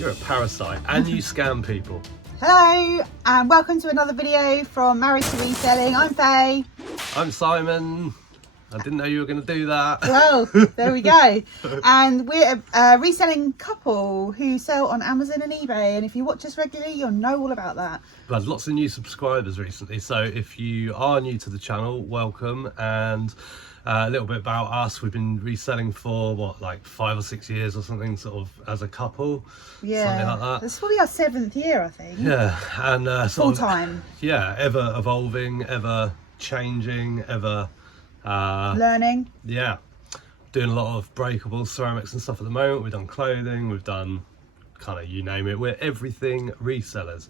You're a parasite and you scam people. Hello and welcome to another video from Married to Reselling. I'm Faye. I'm Simon. I didn't know you were going to do that. Well, there we go. And we're a reselling couple who sell on Amazon and eBay. And if you watch us regularly, you'll know all about that. We've had lots of new subscribers recently. So if you are new to the channel, welcome. And a little bit about us. We've been reselling for what, like 5 or 6 years or something, sort of as a couple. Yeah, something like that. This is probably our 7th year, I think. Yeah, and full time. Yeah, ever evolving, ever changing, ever learning. Yeah, doing a lot of breakables, ceramics and stuff at the moment. We've done clothing, we've done kind of you name it. We're everything resellers.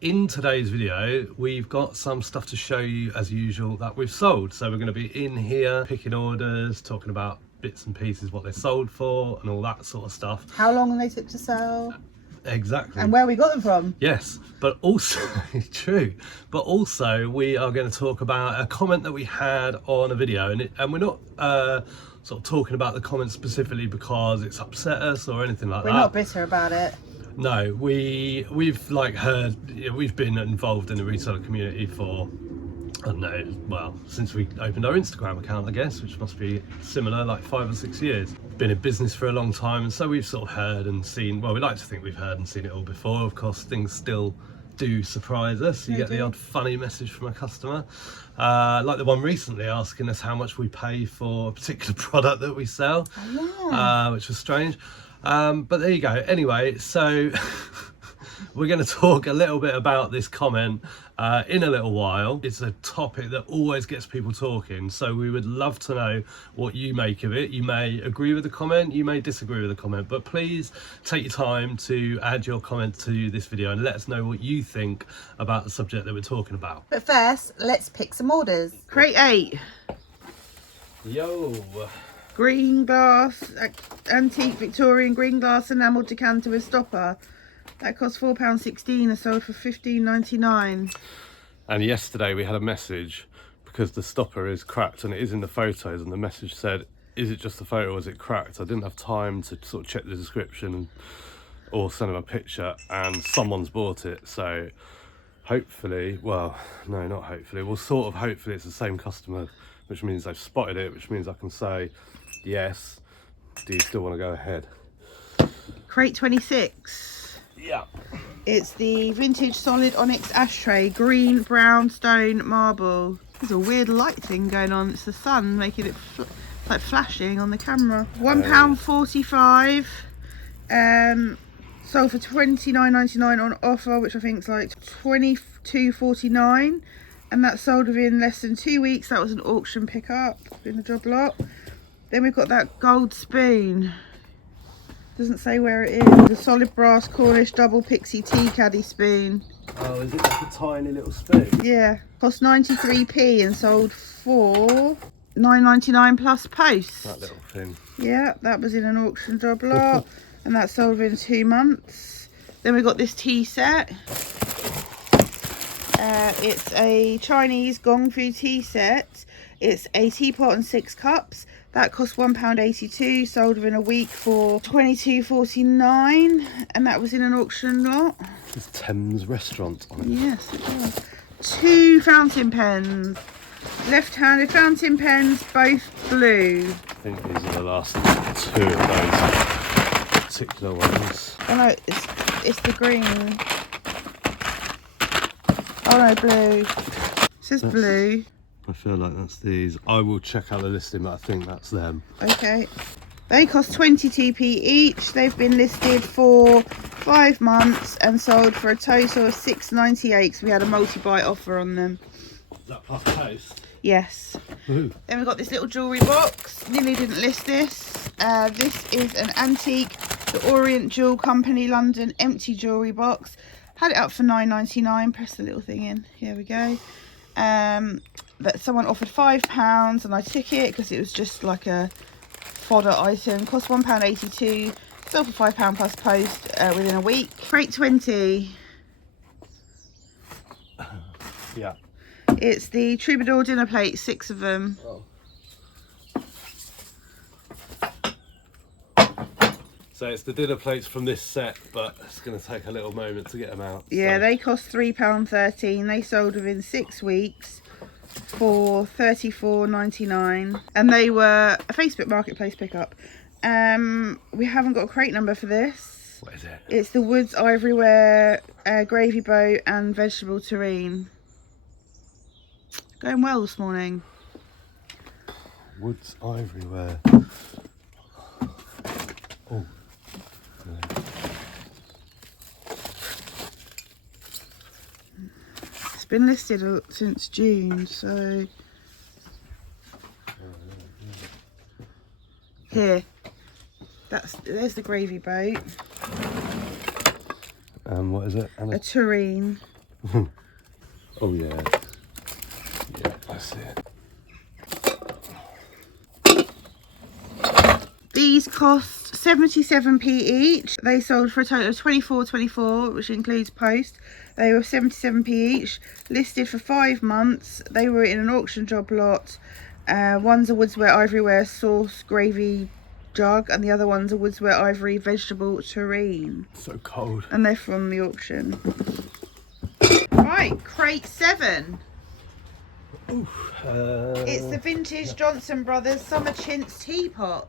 In today's video, we've got some stuff to show you as usual that we've sold. So we're going to be in here picking orders, talking about bits and pieces, what they sold for and all that sort of stuff. How long they took to sell. Exactly. And where we got them from. Yes, but also, true, but also we are going to talk about a comment that we had on a video, and we're not sort of talking about the comment specifically because it's upset us or anything like that. We're not bitter about it. No, we've like heard, we've been involved in the reseller community for, I don't know, well, since we opened our Instagram account, I guess, which must be similar, like 5 or 6 years. Been in business for a long time, and so we've sort of heard and seen, well, we like to think we've heard and seen it all before. Of course, things still do surprise us. You get the odd funny message from a customer, like the one recently asking us how much we pay for a particular product that we sell, which was strange. But there you go. Anyway, so we're going to talk a little bit about this comment in a little while. It's a topic that always gets people talking, so we would love to know what you make of it. You may agree with the comment, you may disagree with the comment, but please take your time to add your comment to this video and let us know what you think about the subject that we're talking about. But first, let's pick some orders. Crate 8. Yo. Green glass, antique Victorian green glass enamel decanter with stopper. That cost £4.16 and sold for £15.99. And yesterday we had a message because the stopper is cracked, and it is in the photos, and the message said, is it just the photo or is it cracked? I didn't have time to sort of check the description or send them a picture, and someone's bought it. So hopefully, well, no, not hopefully, well, sort of hopefully it's the same customer, which means they've spotted it, which means I can say, yes, do you still want to go ahead? Crate 26. Yeah. It's the vintage solid onyx ashtray, green, brown, stone, marble. There's a weird light thing going on. It's the sun making it like flashing on the camera. £1.45. Sold for £29.99 on offer, which I think is like £22.49. And that sold within less than 2 weeks. That was an auction pickup in the job lot. Then we've got that gold spoon. Doesn't say where it is. The solid brass Cornish double pixie tea caddy spoon. Oh, is it like a tiny little spoon? Yeah. Cost 93p and sold for £9.99 plus post. That little thing. Yeah, that was in an auction job lot. And that sold within 2 months. Then we got this tea set. It's a Chinese gong fu tea set. It's a teapot and 6 cups. That cost £1.82, sold within a week for £22.49, and that was in an auction lot. It's Thames Restaurant on it. Yes, it was. 2 fountain pens, left-handed fountain pens, both blue. I think these are the last 2 of those particular ones. Oh no, it's the green. Oh no, blue. It says blue. I feel like that's these. I will check out the listing, but I think that's them. Okay. They cost 22p each. They've been listed for 5 months and sold for a total of £6.98. So we had a multi-buy offer on them. Is that plus post? Yes. Ooh. Then we've got this little jewellery box. Lily didn't list this. This is an antique, the Orient Jewel Company London empty jewellery box. Had it up for £9.99. Press the little thing in. Here we go. That someone offered £5 and I took it because it was just like a fodder item. Cost £1.82. Sold for £5 plus post within a week. Crate 20. Yeah. It's the Troubadour dinner plate, 6 of them. Oh. So it's the dinner plates from this set, but it's going to take a little moment to get them out. Yeah, so. they cost £3.13. They sold within 6 weeks for $34.99, and they were a Facebook Marketplace pickup. We haven't got a crate number for this. What is it? It's the Woods Ivoryware Gravy Boat and Vegetable Terrine. Going well this morning. Woods Ivoryware. Oh. It's been listed since June, so here. There's the gravy boat. What is it? A terrine. Oh yeah. Yeah, I see it. These cost 77p each. They sold for a total of £24.24, which includes post. They were 77p each, listed for 5 months. They were in an auction job lot. One's a Woodsware Ivoryware sauce gravy jug, and the other one's a Woodsware Ivory vegetable terrine. So cold. And they're from the auction. Right, crate 7. It's the vintage Johnson Brothers Summer Chintz teapot.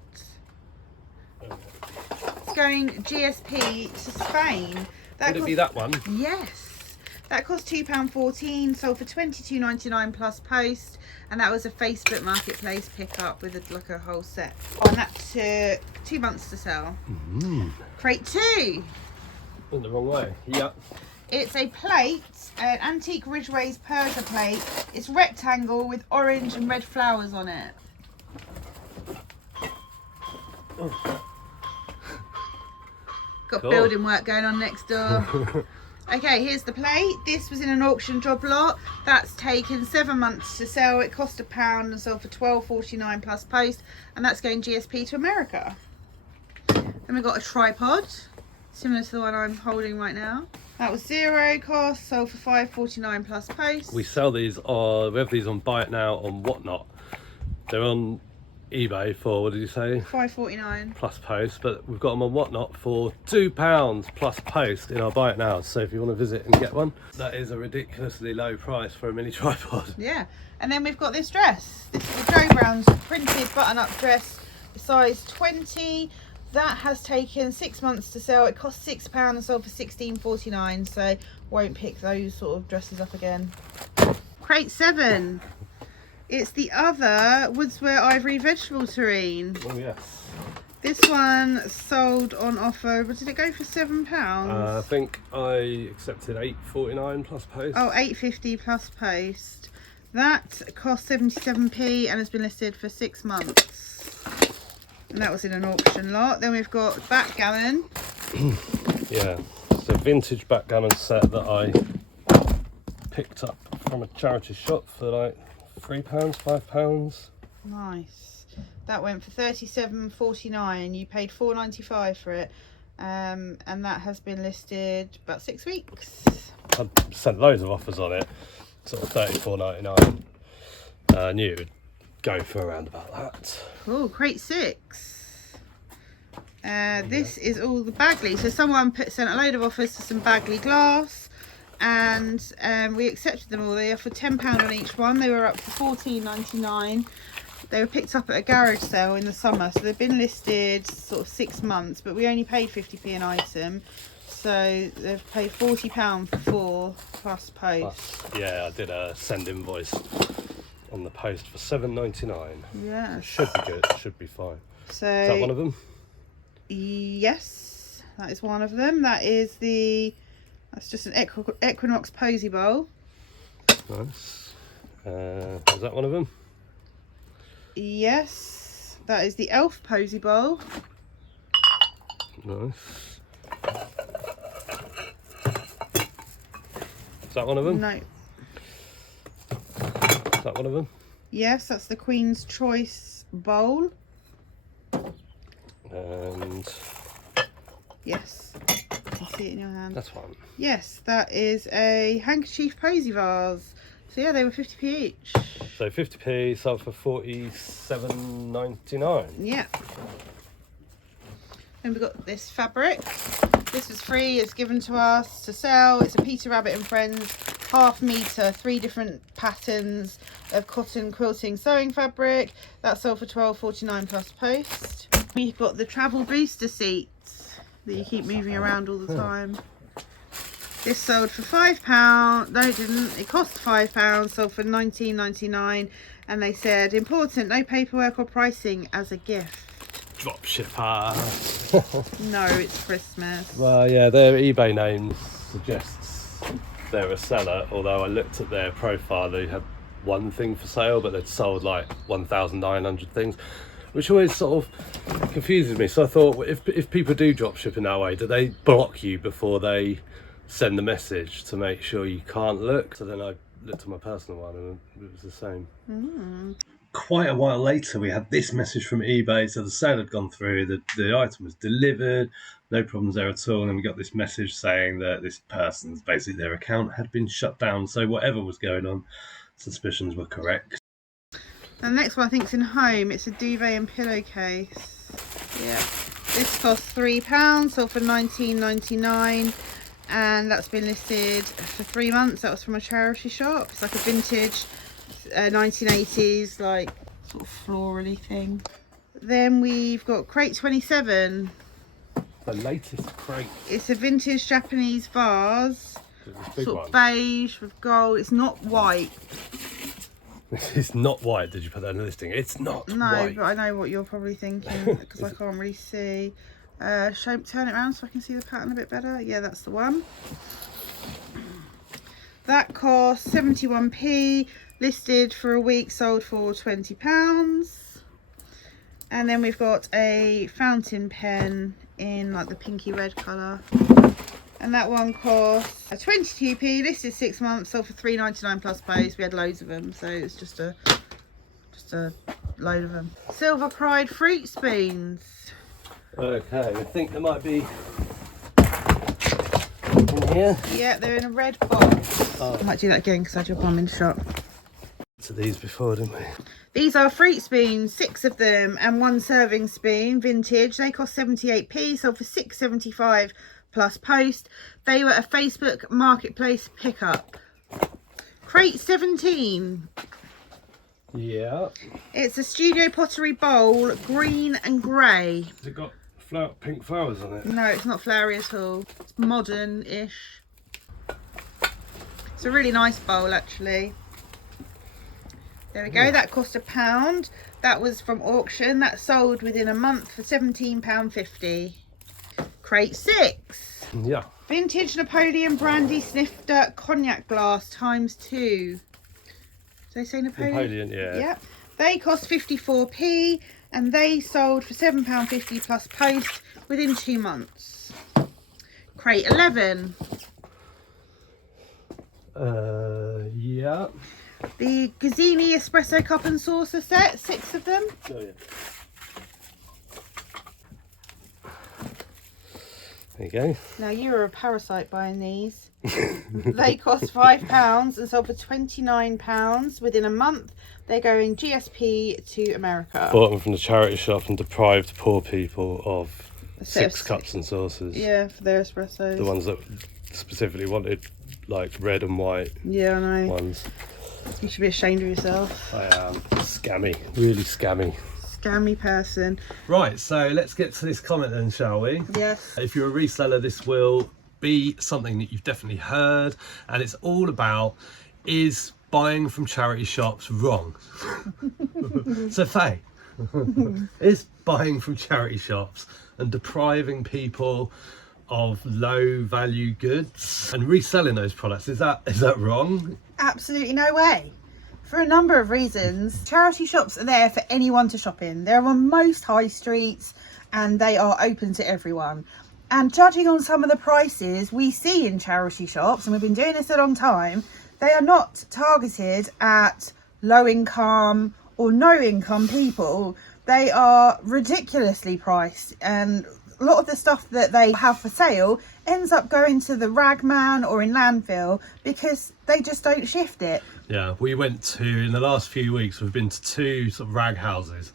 It's going GSP to Spain. Would it be that one? Yes. That cost £2.14, sold for $22.99 plus post, and that was a Facebook Marketplace pickup with like a whole set. And that took 2 months to sell. Crate 2. In the wrong way. Yep. It's a plate, an antique Ridgeway's Persia plate. It's rectangle with orange and red flowers on it. Got Cool. building work going on next door. Okay, here's the plate. This was in an auction job lot. That's taken 7 months to sell. It cost £1 and sold for $12.49 plus post, and that's going GSP to America. Then we've got a tripod, similar to the one I'm holding right now. That was zero cost, sold for $5.49 plus post. We sell these we have these on Buy It Now on Whatnot. They're on eBay for, what did you say? $5.49. Plus post, but we've got them on Whatnot for £2 plus post in our Buy It Now. So if you want to visit and get one, that is a ridiculously low price for a mini tripod. Yeah, and then we've got this dress. This is the Joe Brown's printed button-up dress, size 20. That has taken 6 months to sell. It cost £6 and sold for $16.49, so won't pick those sort of dresses up again. Crate 7. It's the other Woodsware Ivory vegetable terrine. Oh yes. This one sold on offer, but did it go for £7? I think I accepted $8.49 plus post. Oh, $8.50 plus post. That cost 77p and has been listed for 6 months. And that was in an auction lot. Then we've got backgammon. Yeah, it's a vintage backgammon set that I picked up from a charity shop for like £3, £5. Nice. That went for $37.49. You paid $4.95 for it. And that has been listed about 6 weeks. I sent loads of offers on it, sort of $34.99. I knew it would go for around about that. Oh, crate 6. This is all the Bagley. So someone sent a load of offers to some Bagley glass, and we accepted them all. They offered £10 on each one. They were up for $14.99. They were picked up at a garage sale in the summer, so they've been listed sort of 6 months, but we only paid 50p an item. So they've paid £40 for 4 plus post. Plus, yeah, I did a send invoice on the post for $7.99. Yeah. It should be good, it should be fine. So Is that one of them? Yes, that is one of them. That's just an Equinox posy bowl. Nice. Is that one of them? Yes, that is the Elf posy bowl. Nice. Is that one of them? No. Is that one of them? Yes, that's the Queen's Choice bowl. And Yes, I see it in your hand. that's one. Yes, that is a handkerchief posy vase. So yeah, they were 50p each. So 50p sold for $47.99. Yeah. Then we've got this fabric. This was free, it's given to us to sell. It's a Peter Rabbit and Friends 1/2 metre, 3 different patterns of cotton quilting sewing fabric. That sold for £12.49 plus post. We've got the travel booster seats that you keep moving around all the time. This sold for £5. No, it didn't. It cost £5. Sold for £19.99. And they said, important, no paperwork or pricing as a gift. Drop shipper. No, it's Christmas. Well, yeah, their eBay name suggests they're a seller, although I looked at their profile, they had one thing for sale, but they'd sold like 1,900 things, which always sort of confuses me. So I thought, if people do drop ship in that way, do they block you before they send the message to make sure you can't look? So then I looked at my personal one and it was the same. Quite a while later, we had this message from eBay. So the sale had gone through, the item was delivered, no problems there at all. And then we got this message saying that this person's, basically their account had been shut down. So whatever was going on, suspicions were correct. And the next one I think is in home. It's a duvet and pillowcase. Yeah. This cost £3, sold for £19.99. And that's been listed for 3 months. That was from a charity shop. It's like a vintage 1980s, like sort of florally thing. Then we've got crate 27. The latest crate. It's a vintage Japanese vase, Big sort one. of beige with gold. It's not white. It's not white. Did you put that in the listing? It's not No, white. but I know what you're probably thinking because I can't really see. Turn it around so I can see the pattern a bit better. Yeah, that's the one. That cost 71p, listed for a week, sold for £20. And then we've got a fountain pen in like the pinky red colour. And that one costs 22p, listed 6 months, sold for £3.99 plus post. We had loads of them, so it's just a load of them. Silver Pride fruit spoons. Okay, I think there might be in here. Yeah, they're in a red box. Oh. I might do that again because I had your bum in shot. To these before, didn't we? These are fruit spoons, 6 of them, and 1 serving spoon, vintage. They cost 78p, sold for £6.75 plus post. They were a Facebook Marketplace pickup. Crate 17. Yeah. It's a studio pottery bowl, green and grey. Has it got pink flowers on it? No, it's not flowery at all. It's modern-ish. It's a really nice bowl, actually. There we go. That cost £1. That was from auction. That sold within a month for £17.50. Crate 6. Yeah. Vintage Napoleon brandy snifter cognac glass ×2. Did they say Napoleon? Napoleon, yeah. Yep. They cost 54p and they sold for £7.50 plus post within 2 months. Crate 11. Yeah. The Gazzini espresso cup and saucer set, 6 of them. Oh, yeah. There you go. Now you were a parasite buying these. They cost £5 and sold for £29 within a month. They're going GSP to America. Bought them from the charity shop and deprived poor people of set of 6 cups and saucers. Yeah, for their espressos. The ones that specifically wanted like red and white Yeah, I know. ones. You should be ashamed of yourself. I am scammy, really scammy. Scammy person. Right, so let's get to this comment then, shall we? Yes. If you're a reseller, this will be something that you've definitely heard, and it's all about, is buying from charity shops wrong? So Faye, is buying from charity shops and depriving people of low value goods and reselling those products, is that wrong? Absolutely no way. For a number of reasons. Charity shops are there for anyone to shop in. They're on most high streets and they are open to everyone. And judging on some of the prices we see in charity shops, and we've been doing this a long time, they are not targeted at low income or no income people. They are ridiculously priced, and a lot of the stuff that they have for sale ends up going to the ragman or in landfill because they just don't shift it. Yeah, we went to, in the last few weeks, we've been to 2 sort of rag houses,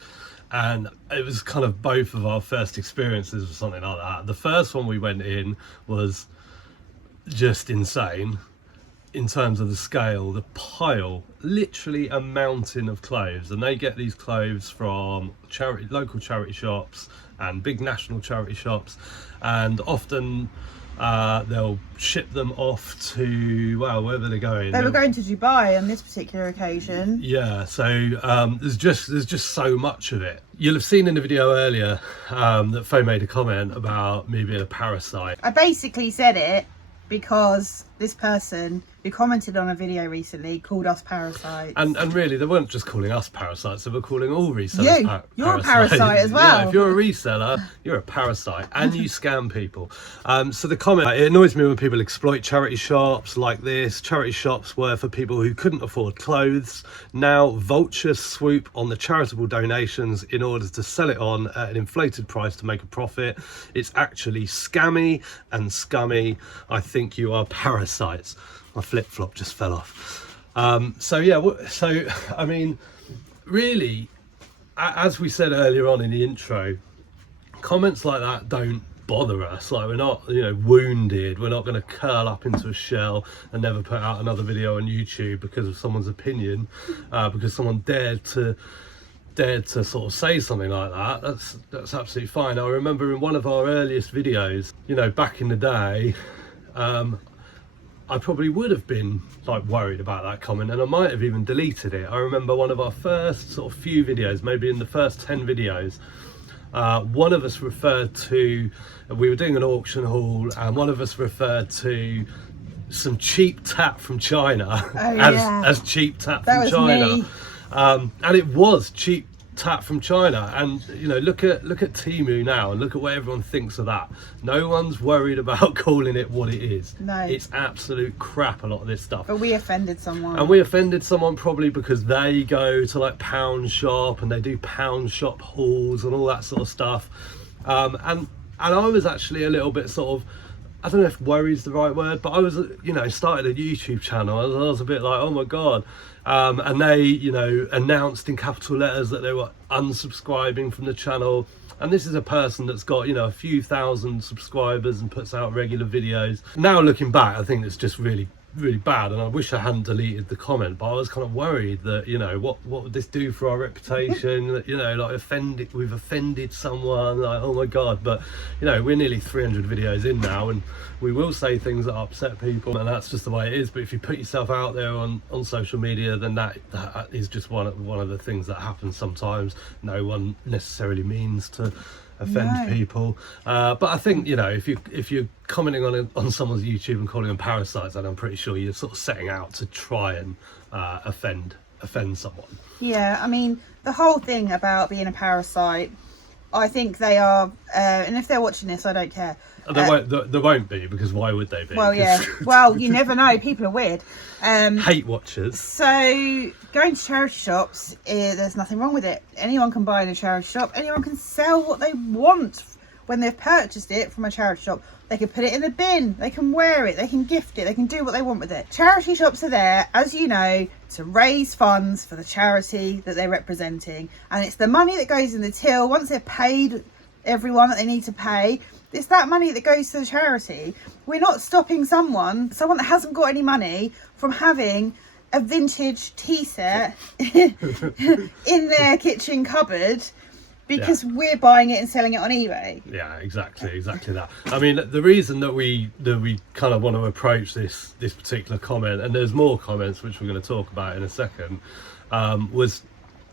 and it was kind of both of our first experiences with something like that. The first one we went in was just insane in terms of the scale, the pile, literally a mountain of clothes, and they get these clothes from local charity shops and big national charity shops, and often they'll ship them off to, well, wherever they're going. They were going to Dubai on this particular occasion. Yeah, so there's just so much of it. You'll have seen in the video earlier that Faye made a comment about me being a parasite. I basically said it because this person who commented on a video recently called us parasites. And really, they weren't just calling us parasites, they were calling all resellers You're a parasite as well. Yeah, if you're a reseller, you're a parasite, and you scam people. So the comment, it annoys me when people exploit charity shops like this. Charity shops were for people who couldn't afford clothes. Now vultures swoop on the charitable donations in order to sell it on at an inflated price to make a profit. It's actually scammy and scummy. I think you are parasites. My flip-flop just fell off. So yeah, so I mean, really, as we said earlier on in the intro, comments like that don't bother us. Like, we're not, you know, wounded. We're not going to curl up into a shell and never put out another video on YouTube because of someone's opinion, because someone dared to sort of say something like that. That's absolutely fine. I remember in one of our earliest videos, you know, back in the day, I probably would have been like worried about that comment, and I might have even deleted it. I remember one of our first sort of few videos, maybe in the first 10 videos, one of us referred to, we were doing an auction haul, and one of us referred to some cheap tat from China as cheap tat from China. And it was cheap tat from China, and you know, look at Temu now and look at what everyone thinks of that. No one's worried about calling it what it is. No, it's absolute crap, a lot of this stuff. But we offended someone, and we offended someone probably because they go to like pound shop and they do pound shop hauls and all that sort of stuff, and I was actually a little bit sort of, I don't know if worry is the right word, but I was, you know, started a YouTube channel. I was a bit like, oh my God. And they, you know, announced in capital letters that they were unsubscribing from the channel. And this is a person that's got, you know, a few thousand subscribers and puts out regular videos. Now looking back, I think it's just really bad, and I wish I hadn't deleted the comment, but I was kind of worried that, you know, what would this do for our reputation, that, you know, like we've offended someone, like, oh my God. But you know, we're nearly 300 videos in now, and we will say things that upset people, and that's just the way it is. But if you put yourself out there on social media, then that is just one of the things that happens sometimes. No one necessarily means to offend people, but I think, you know, if you're commenting on someone's YouTube and calling them parasites, then I'm pretty sure you're sort of setting out to try and offend someone. Yeah, I mean, the whole thing about being a parasite, I think they are, and if they're watching this, I don't care. There won't be, because why would they be? Well, yeah. Well, you never know. People are weird. Hate watchers. So going to charity shops, there's nothing wrong with it. Anyone can buy in a charity shop. Anyone can sell what they want when they've purchased it from a charity shop. They can put it in a bin. They can wear it. They can gift it. They can do what they want with it. Charity shops are there, as you know, to raise funds for the charity that they're representing. And it's the money that goes in the till. Once they've paid everyone that they need to pay, it's that money that goes to the charity. We're not stopping someone that hasn't got any money from having a vintage tea set in their kitchen cupboard because we're buying it and selling it on eBay. Yeah, exactly that. I mean, the reason that we kind of want to approach this particular comment, and there's more comments which we're going to talk about in a second, was,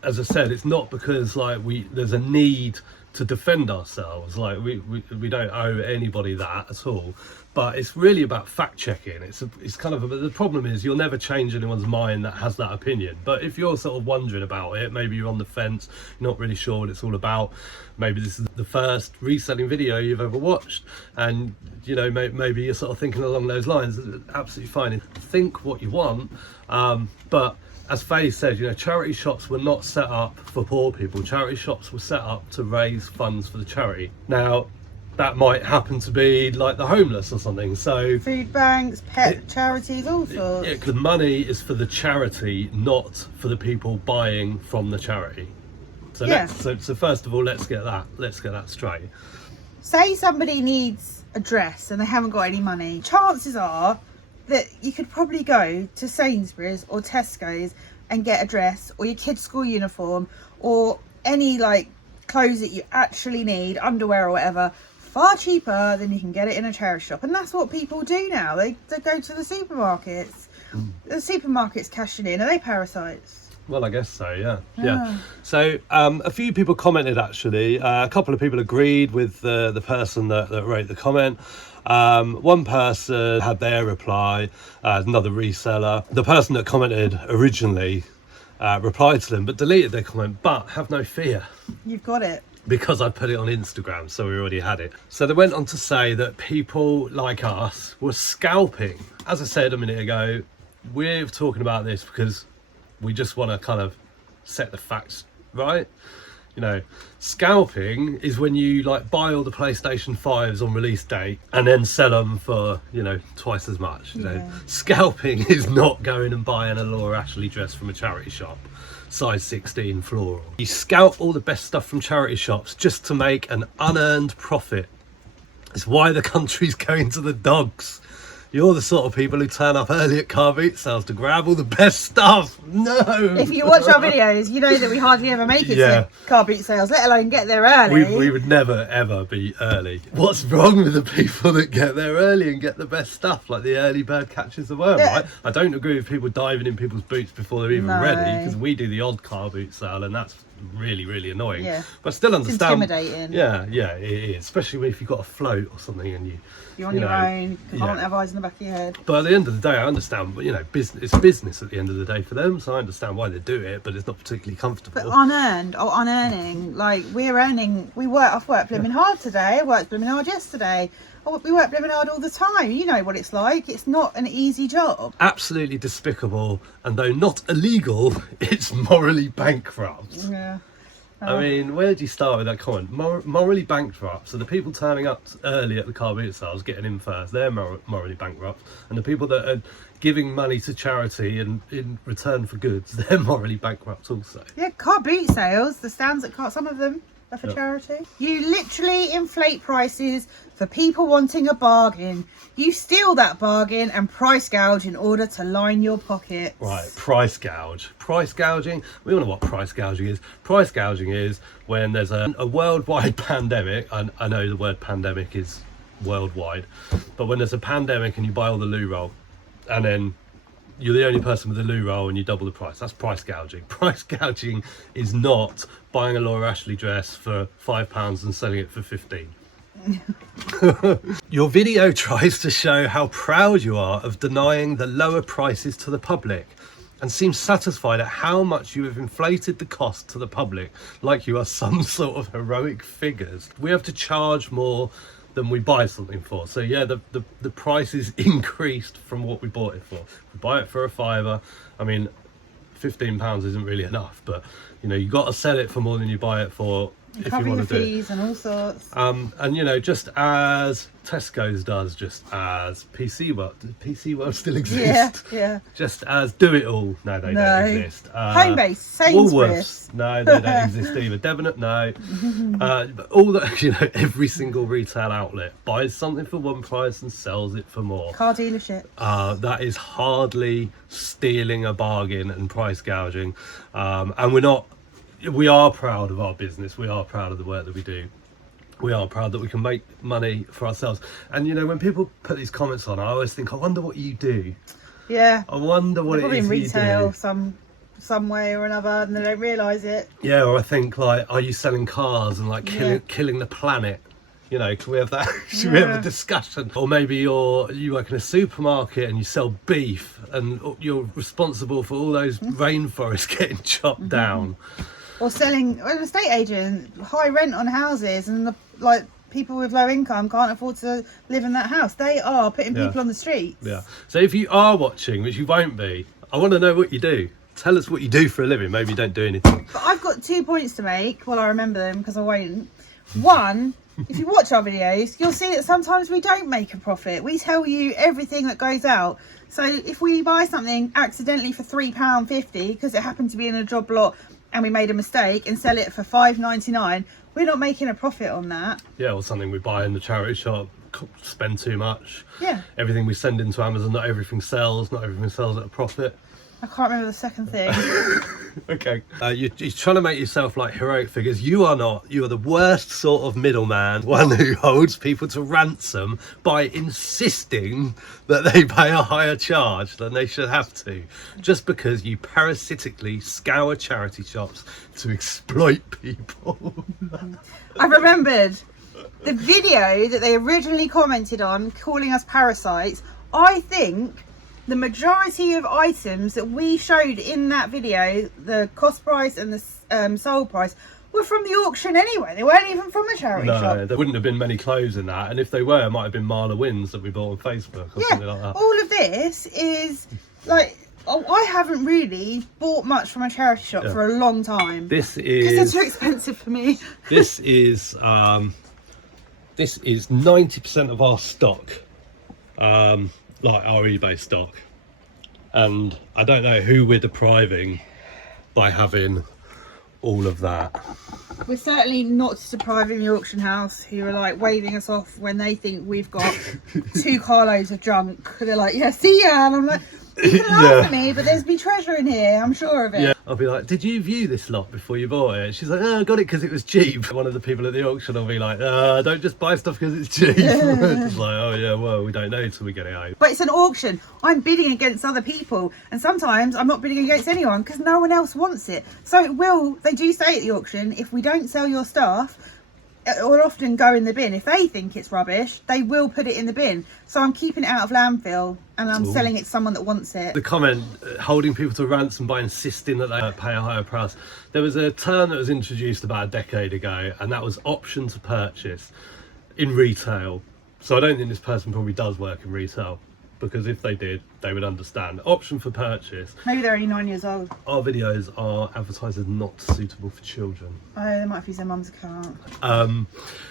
as I said, it's not because like there's a need to defend ourselves. Like we don't owe anybody that at all, but it's really about fact checking. It's kind of the problem is you'll never change anyone's mind that has that opinion. But if you're sort of wondering about it, maybe you're on the fence, you're not really sure what it's all about, maybe this is the first reselling video you've ever watched, and you know, maybe you're sort of thinking along those lines, absolutely fine. Think what you want, but as Faye said, you know, charity shops were not set up for poor people. Charity shops were set up to raise funds for the charity. Now, that might happen to be like the homeless or something. So food banks, pet charities, all sorts. Yeah, the money is for the charity, not for the people buying from the charity. So Yeah. so first of all, let's get that straight. Say somebody needs a dress and they haven't got any money. Chances are that you could probably go to Sainsbury's or Tesco's and get a dress, or your kid's school uniform, or any like clothes that you actually need, underwear or whatever, far cheaper than you can get it in a charity shop. And that's what people do now. They go to the supermarkets. The supermarkets cashing in. Are they parasites? Well, I guess so, yeah. So a few people commented, actually. A couple of people agreed with the person that wrote the comment. One person had their reply, another reseller. The person that commented originally replied to them but deleted their comment. But have no fear, You've got it. because I put it on Instagram, so we already had it. So they went on to say that people like us were scalping. As I said a minute ago, we're talking about this because we just want to kind of set the facts right. You know, scalping is when you like buy all the PlayStation 5s on release date and then sell them for, you know, twice as much. You know, scalping is not going and buying a Laura Ashley dress from a charity shop, size 16 floral. You scalp all the best stuff from charity shops just to make an unearned profit. It's why the country's going to the dogs. You're the sort of people who turn up early at car boot sales to grab all the best stuff. No! If you watch our videos, you know that we hardly ever make it to car boot sales, let alone get there early. We would never ever be early. What's wrong with the people that get there early and get the best stuff, like the early bird catches the worm, right? I don't agree with people diving in people's boots before they're even ready, because we do the odd car boot sale and that's really annoying. But I still understand. It's intimidating. Yeah, it is, especially if you've got a float or something and you're on your own, you can't have eyes in the back of your head. But at the end of the day, I understand, you know, it's business at the end of the day for them, so I understand why they do it, but it's not particularly comfortable. But unearned or unearning, like I've worked blooming hard today, I worked blooming hard yesterday. We work blooming hard all the time. You know what it's like. It's not an easy job. Absolutely despicable, and though not illegal, it's morally bankrupt. Yeah. I mean, where do you start with that comment? Morally bankrupt. So the people turning up early at the car boot sales, getting in first, they're morally bankrupt. And the people that are giving money to charity and in return for goods, they're morally bankrupt also. Yeah, car boot sales, the stands at car, some of them are for charity. You literally inflate prices for people wanting a bargain. You steal that bargain and price gouge in order to line your pockets. Right, price gouge. Price gouging, we all know what price gouging is. Price gouging is when there's a worldwide pandemic. I know the word pandemic is worldwide, but when there's a pandemic and you buy all the loo roll and then you're the only person with a loo roll and you double the price, that's price gouging. Price gouging is not buying a Laura Ashley dress for £5 and selling it for 15. Your video tries to show how proud you are of denying the lower prices to the public and seems satisfied at how much you have inflated the cost to the public, like you are some sort of heroic figures. We have to charge more than we buy something for. So yeah, the price is increased from what we bought it for. If we buy it for a £5, I mean, £15 isn't really enough, but you know, you got to sell it for more than you buy it for. If cover you want your to fees and all sorts. And you know, just as Tesco's does, just as PC World still exists. Yeah. Just as Do It All, no, they don't exist. Homebase, Sainsbury's, Woolworths, no, they don't exist either. Debenhams, no. But all that, you know, every single retail outlet buys something for one price and sells it for more. Car dealership. That is hardly stealing a bargain and price gouging. And we are proud of our business. We are proud of the work that we do. We are proud that we can make money for ourselves. And you know, when people put these comments on, I always think, I wonder what you do. Yeah. I wonder what it is in retail you do. some way or another, and they don't realise it. Yeah, or I think like, are you selling cars and like killing the planet? You know, can we have that? Should we have a discussion? Or maybe you work in a supermarket and you sell beef, and you're responsible for all those rainforests getting chopped down. Or selling, an estate agent, high rent on houses, and people with low income can't afford to live in that house. They are putting people on the streets. Yeah. So if you are watching, which you won't be, I want to know what you do. Tell us what you do for a living. Maybe you don't do anything. But I've got 2 points to make. Well, I remember them because I won't. One, if you watch our videos, you'll see that sometimes we don't make a profit. We tell you everything that goes out. So if we buy something accidentally for £3.50 because it happened to be in a job lot and we made a mistake and sell it for £5.99, we're not making a profit on that. Yeah, or something we buy in the charity shop, spend too much. Yeah. Everything we send into Amazon, not everything sells at a profit. I can't remember the second thing. Okay. You're trying to make yourself like heroic figures. You are not. You are the worst sort of middleman, one who holds people to ransom by insisting that they pay a higher charge than they should have to, just because you parasitically scour charity shops to exploit people. I remembered the video that they originally commented on, calling us parasites. I think the majority of items that we showed in that video, the cost price and the sold price, were from the auction anyway. They weren't even from a charity shop. No, there wouldn't have been many clothes in that, and if they were, it might have been Marla Wins that we bought on Facebook or something like that. All of this is like, I haven't really bought much from a charity shop for a long time. This because is they're too expensive for me. This is 90% of our stock, like our eBay stock, and I don't know who we're depriving by having all of that. We're certainly not depriving the auction house, who are like waving us off when they think we've got 2 carloads of junk. They're like, yeah, see ya, and I'm like, you can laugh at me, but there's be treasure in here, I'm sure of it. Yeah, I'll be like, did you view this lot before you bought it? She's like, oh, I got it because it was cheap. One of the people at the auction will be like, don't just buy stuff because it's cheap. It's like, oh yeah, well, we don't know until we get it home. But it's an auction. I'm bidding against other people, and sometimes I'm not bidding against anyone because no one else wants it. So they do say at the auction, if we don't sell your stuff, it will often go in the bin. If they think it's rubbish, they will put it in the bin. So I'm keeping it out of landfill, and I'm selling it to someone that wants it. The comment, holding people to ransom by insisting that they pay a higher price. There was a term that was introduced about a decade ago, and that was option to purchase in retail. So I don't think this person probably does work in retail, because if they did, they would understand. Option for purchase. Maybe they're only 9 years old. Our videos are advertised as not suitable for children. Oh, they might use their mum's account.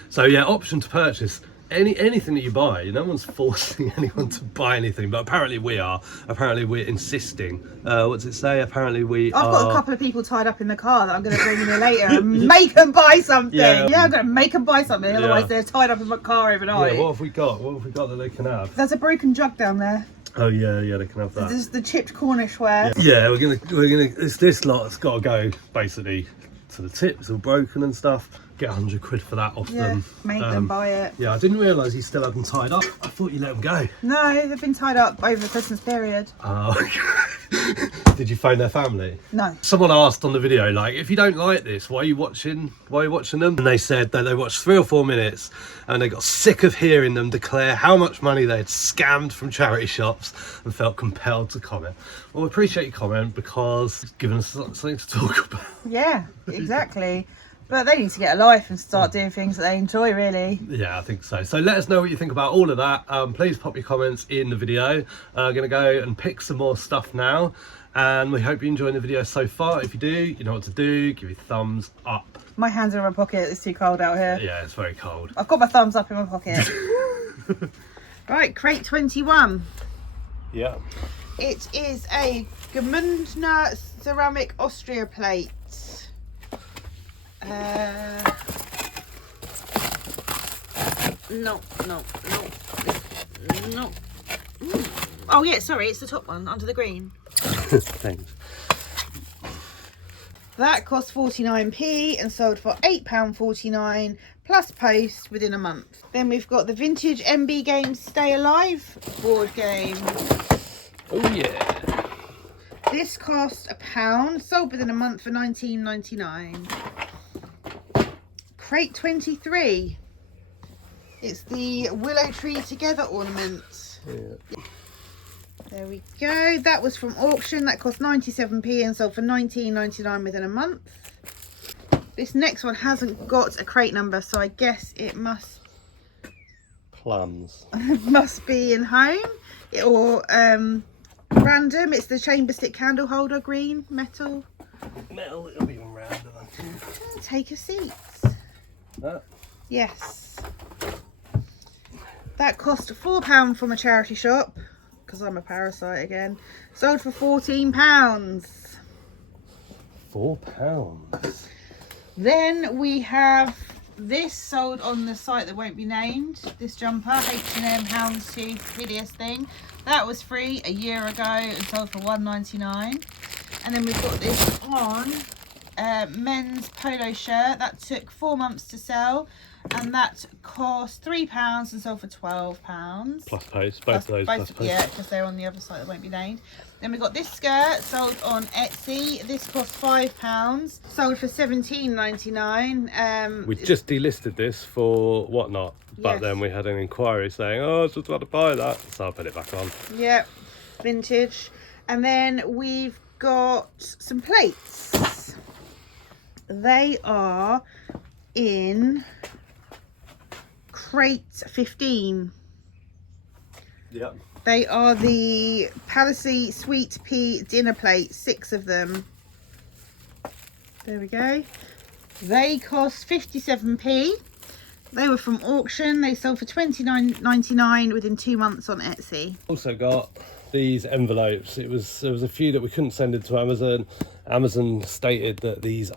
So yeah, option to purchase. Anything that you buy, no one's forcing anyone to buy anything, but apparently we are. Apparently we're insisting. What does it say? Apparently I've got a couple of people tied up in the car that I'm going to bring in here later and make them buy something. Yeah, I'm going to make them buy something, otherwise they're tied up in my car overnight. Yeah, what have we got? What have we got that they can have? There's a broken jug down there. Oh yeah, they can have that. This is the chipped Cornish ware. Yeah, we're gonna. This lot's got to go basically to the tips, all broken and stuff. Get 100 quid for that off them. Make them buy it. Yeah, I didn't realise you still had them tied up. I thought you let them go. No, they've been tied up over the Christmas period. Oh. Did you phone their family? No. Someone asked on the video, like, if you don't like this, why are you watching them? And they said that they watched 3 or 4 minutes and they got sick of hearing them declare how much money they had scammed from charity shops and felt compelled to comment. Well, we appreciate your comment because it's given us something to talk about. Yeah, exactly. But they need to get a life and start doing things that they enjoy, really. Yeah, I think so. So let us know what you think about all of that. Please pop your comments in the video. I'm going to go and pick some more stuff now. And we hope you're enjoying the video so far. If you do, you know what to do. Give it a thumbs up. My hands are in my pocket. It's too cold out here. Yeah, it's very cold. I've got my thumbs up in my pocket. Right, crate 21. Yeah. It is a Gemündner ceramic Austria plate. No. Oh yeah, sorry, it's the top one under the green. Thanks. That cost 49p and sold for £8.49 plus post within a month. Then we've got the vintage MB Games Stay Alive board game. Oh yeah. This cost £1, sold within a month for £19.99. Crate 23. It's the Willow Tree Together ornament. Yeah. There we go. That was from auction. That cost 97p and sold for £19.99 within a month. This next one hasn't got a crate number, so I guess it must be in home or random. It's the chamber stick candle holder, green metal. It'll be random, I think. Take a seat. That? Yes. That cost £4 from a charity shop, because I'm a parasite again. Sold for £14. £4. Then we have this sold on the site that won't be named. This jumper, H&M Houndstooth, hideous thing. That was free a year ago and sold for £1.99. And then we've got this on men's polo shirt that took 4 months to sell, and that cost £3 and sold for £12. Plus post, both of those plus post. Yeah, because they're on the other site that won't be named. Then we got this skirt sold on Etsy. This cost £5, sold for £17.99. We just delisted this for whatnot, but Yes. then we had an inquiry saying, oh, I was just about to buy that, so I put it back on. Yep, vintage. And then we've got some plates. They are in crate 15. Yep. They are the Parasite Sweet Pea dinner plates, 6 of them. There we go. They cost 57p. They were from auction. They sold for £29.99 within 2 months on Etsy. Also got these envelopes. There was a few that we couldn't send into Amazon. Amazon stated that these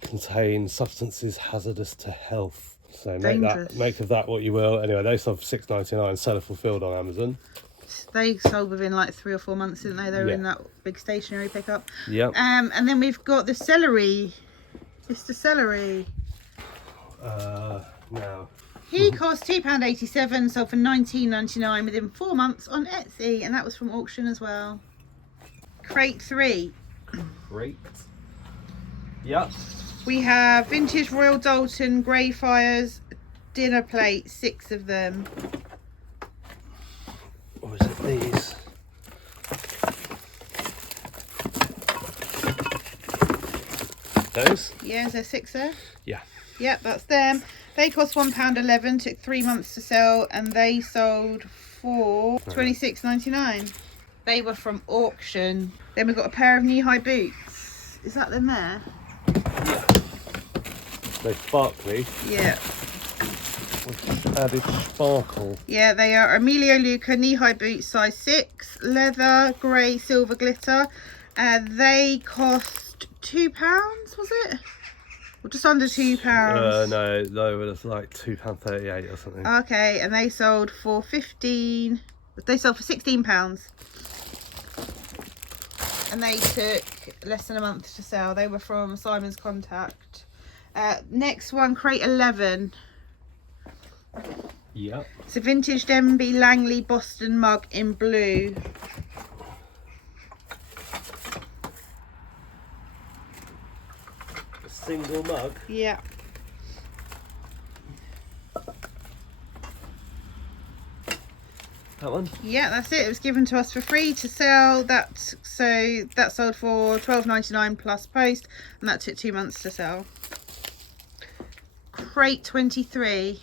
contain substances hazardous to health. So make of that what you will. Anyway, they sold for £6.99, seller fulfilled on Amazon. They sold within like 3 or 4 months, didn't they? They were in that big stationery pickup. Yeah. And then we've got the celery. It's the celery. Now. He cost £2.87, sold for £19.99 within 4 months on Etsy, and that was from auction as well. Crate 3. Great. Yep. We have vintage Royal Dalton Greyfriars dinner plate, 6 of them. Or is it these? Those? Yeah, is there 6 there? Yeah. Yep, that's them. They cost £1.11, took 3 months to sell, and they sold for £26.99. They were from auction. Then we've got a pair of knee-high boots. Is that them there? Yeah. They're sparkly. Yeah. Which added sparkle. Yeah, they are Emilio Luca knee-high boots, size 6, leather, grey, silver glitter. They cost £2, was it? Or just under £2? No, they were like £2.38 or something. Okay, and they sold for £16. They sold for £16. And they took less than a month to sell. They were from Simon's Contact. Next one, crate 11. Yep. It's a vintage Denby Langley Boston mug in blue. A single mug? Yeah. That one? Yeah, that's it. It was given to us for free to sell. So that sold for £12.99 plus post, and that took 2 months to sell. Crate 23.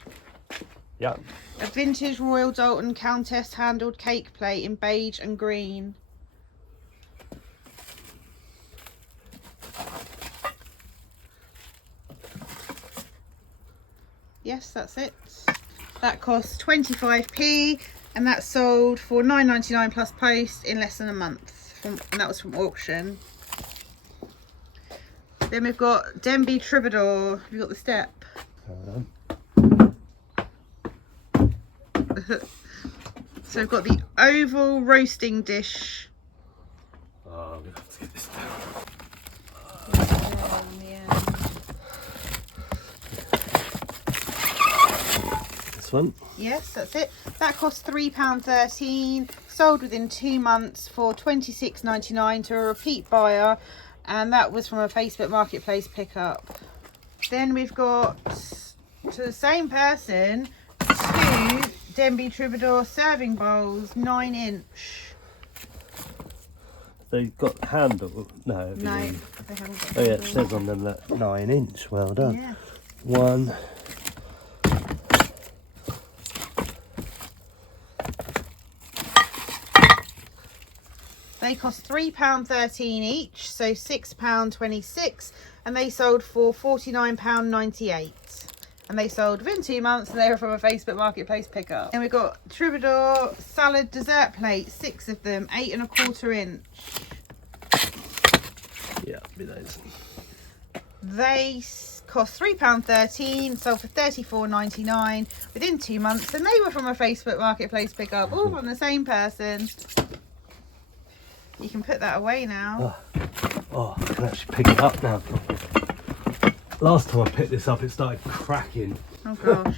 Yeah. A vintage Royal Dalton Countess handled cake plate in beige and green. Yes, that's it. That cost 25p, and that sold for £9.99 plus post in less than a month. And that was from auction. Then we've got Denby Troubadour. We've got the step. Hold on. So we've got the oval roasting dish. Oh, I'm going to have to get this down. This one? Yes, that's it. That cost £3.13. Sold within 2 months for £26.99 to a repeat buyer, and that was from a Facebook Marketplace pickup. Then we've got, to the same person, 2 Denby Troubadour serving bowls, 9-inch. They've got handle. No. No, they haven't got Oh yeah, it handles. says on them that 9-inch. Well done. Yeah. One. They cost £3.13 each, so £6.26, and they sold for £49.98. And they sold within 2 months, and they were from a Facebook Marketplace pickup. And we've got Troubadour salad dessert plates, 6 of them, 8 1/4 inch. Yeah, be those. They cost £3.13, sold for £34.99 within 2 months, and they were from a Facebook Marketplace pickup, all from the same person. You can put that away now. Oh, I can actually pick it up now. Last time I picked this up, it started cracking. Oh gosh.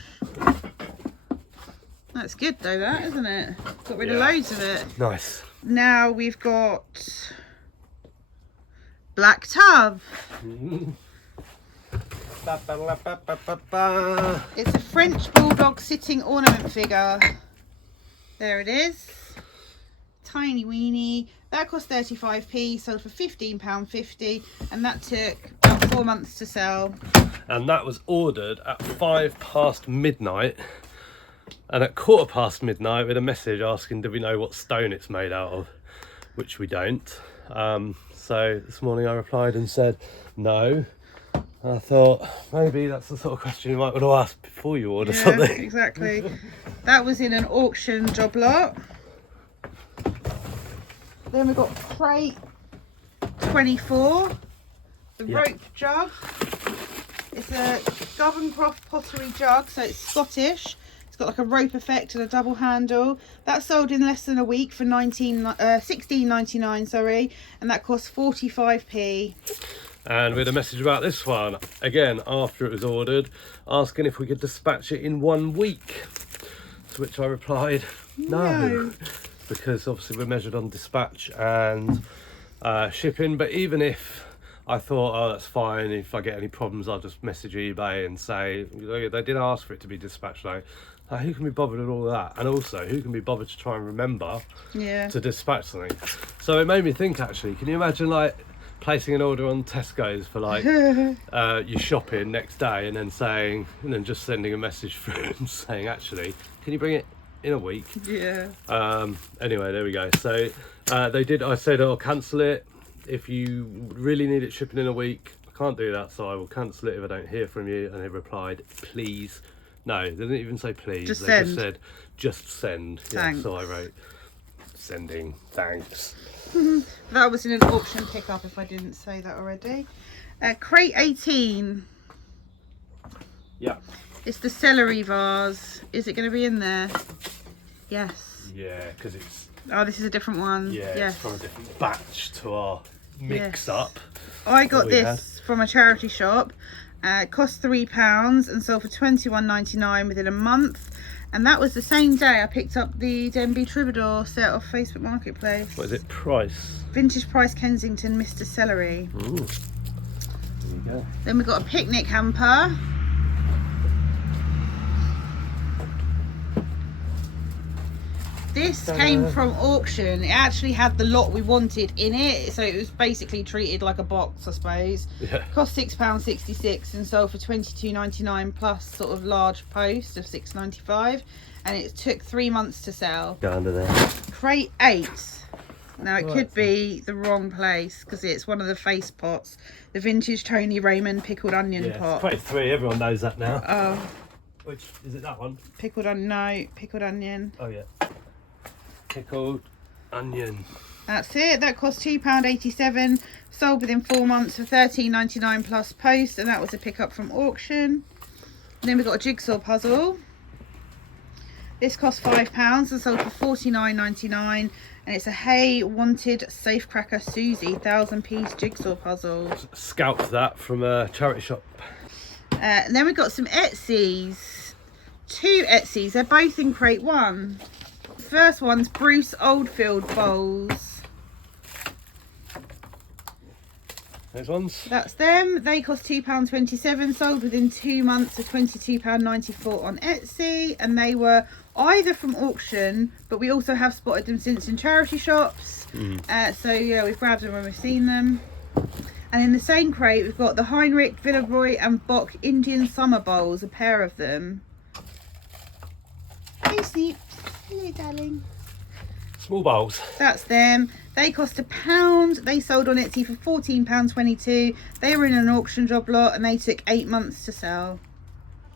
That's good though, that, isn't it? Got rid of loads of it. Nice. Now we've got black tub. It's a French bulldog sitting ornament figure. There it is. Tiny weenie. That cost 35p, sold for £15.50, and that took about 4 months to sell. And that was ordered at 5 past midnight, and at 1/4 past midnight with a message asking do we know what stone it's made out of, which we don't. So this morning I replied and said no. And I thought maybe that's the sort of question you might want to ask before you order something. Exactly. That was in an auction job lot. Then we've got crate 24, the rope jug. It's a Govencroft pottery jug, so it's Scottish. It's got like a rope effect and a double handle. That sold in less than a week for £16.99, sorry, and that cost 45p. And we had a message about this one again after it was ordered, asking if we could dispatch it in 1 week. To which I replied no. Because obviously we're measured on dispatch and shipping. But even if I thought, oh, that's fine, if I get any problems I'll just message eBay and say they did ask for it to be dispatched though. Who can be bothered with all of that? And also, who can be bothered to try and remember to dispatch something? So it made me think, actually, can you imagine like placing an order on Tesco's for like your shopping next day, and then just sending a message through and saying, actually, can you bring it in a week? Anyway, there we go. So they did. I said I'll cancel it if you really need it shipping in a week. I can't do that, so I will cancel it if I don't hear from you. And they replied, please. No, they didn't even say please. Just said just send. Thanks. Yeah, so I wrote sending thanks. That was in an auction pickup, if I didn't say that already. Crate 18. Yeah. It's the celery vase. Is it going to be in there? Yes. Yeah, because it's... Oh, this is a different one. Yeah, yes. It's from a different batch to our mix-up. I got this from a charity shop. It cost £3 and sold for £21.99 within a month. And that was the same day I picked up the Denby Troubadour set off Facebook Marketplace. What is it? Price? Vintage Price Kensington Mr. Celery. Ooh. There you go. Then we've got a picnic hamper. This came from auction. It actually had the lot we wanted in it, so it was basically treated like a box, I suppose. Yeah. Cost £6.66 and sold for £22.99 plus sort of large post of £6.95, and it took 3 months to sell. Go under there. Crate 8. Now it could be the wrong place because it's one of the face pots. The vintage Tony Raymond pickled onion pot. Crate 3. Everyone knows that now. Oh. Which is it? That one? Pickled onion. No, pickled onion. Oh yeah. Pickled onion. That's it. That cost £2.87. Sold within 4 months for £13.99 plus post, and that was a pickup from auction. And then we've got a jigsaw puzzle. This cost £5 and sold for £49.99, and it's a Hay Wanted Safecracker Susie 1000-piece jigsaw puzzle. Scalped that from a charity shop. And then we've got some Etsy's. 2 Etsy's. They're both in crate 1. First one's Bruce Oldfield bowls. Those ones? That's them. They cost £2.27, sold within 2 months for £22.94 on Etsy, and they were either from auction, but we also have spotted them since in charity shops. So yeah, we've grabbed them when we've seen them. And in the same crate we've got the Heinrich, Villeroy and Bock Indian summer bowls, a pair of them. Hey Sneeps. Hello, darling. Small bowls. That's them. They cost £1. They sold on Etsy for £14.22. They were in an auction job lot and they took 8 months to sell.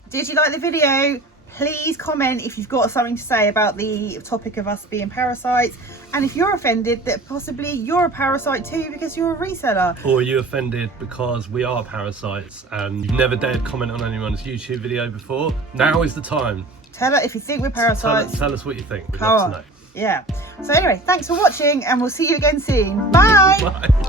Did you like the video? Please comment if you've got something to say about the topic of us being parasites, and if you're offended that possibly you're a parasite too because you're a reseller. Or are you offended because we are parasites and you've never dared comment on anyone's YouTube video before? Now is the time. Tell us if you think we're parasites. Tell us what you think. We'd love to know. Yeah. So anyway, thanks for watching and we'll see you again soon. Bye. Bye.